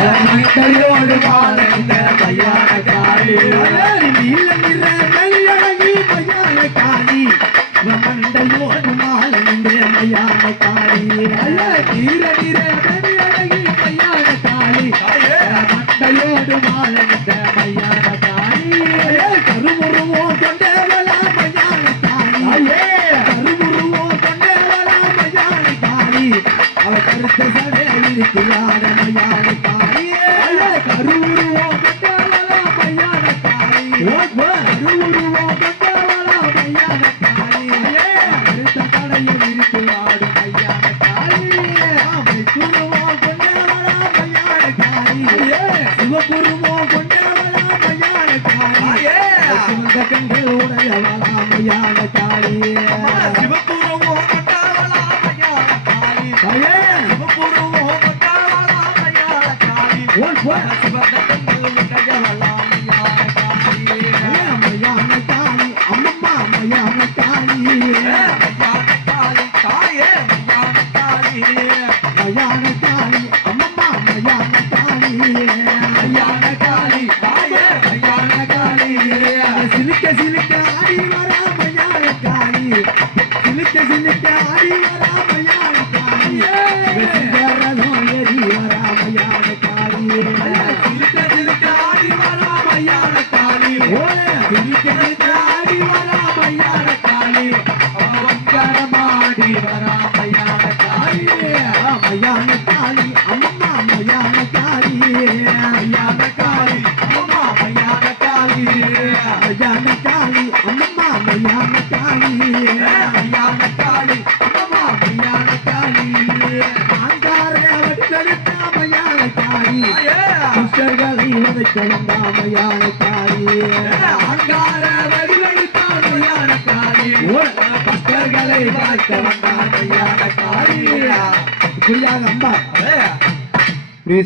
மண்டையோடு வாழ்ந்த மையான காளி நீல நிற மெய்யழகி மையான காளி மண்டையோடு வாழ்ந்த மையான காளி நீல நிற மெய்யழகி மையான காளி மண்டையோடு வாழ்ந்த மையான காளி கருமுருவோ கொண்டவளா மையான காளி கருமுருவோ கொண்டவளா மையான காளி அவ கருத்த சடை இருக்கிறார மையான காளி கருமுருவோ கொண்டவளா மையான காளி கருமுருவோ கொண்டவளா மையான காளி கருத்த சடையில் இருக்கிறார மையான காளி சிவகுருவோ கொண்டவளா மையான காளி சிவகுருவோ கொண்டவளா மையான காளி சிவந்த கண்கள் உடையவளா மையான காளி சிவகுருவோ கொண்டவளா மையான காளி சிவகுருவோ கொண்டவளா மையான காளி சிவந்த கண்கள் உடையவளா மையான காளி மையான காளி அம்மம்மா மையான காளி மையான காளி தாயே மையான காளி மையான காளி அம்மம்மா மையான காளி மையான காளி தாயே மையான காளி சிலுக்க சிலுக்க ஆடி வரா மையான காளி சிலுக்க சிலுக்க ஆடி வரா மையான காளி சிங்கரனோ ஏறி வரா மையான காளி சிலுக்க சிலுக்க ஆடி வரா மையான காளி சிலுக்க சிலுக்க ஆடி வரா மையான காளி வங்கரமாடி வரா மையான காளி மையான காளி அம்மா மையான காளி மையான காளி அம்மா மையான காளி மையான காளி அம்மா மையான காளி மையான காளி அம்மா மையான காளி ஆங்கார வடிவெடுத்த மையான காளி துஷ்டர்களை உதைக்க வந்த மையான காளி ஆங்கார வடிவெடுத்த மையான காளி பக்தர்களை பார்க்க வந்த மையான காளி புரியாத அம்மா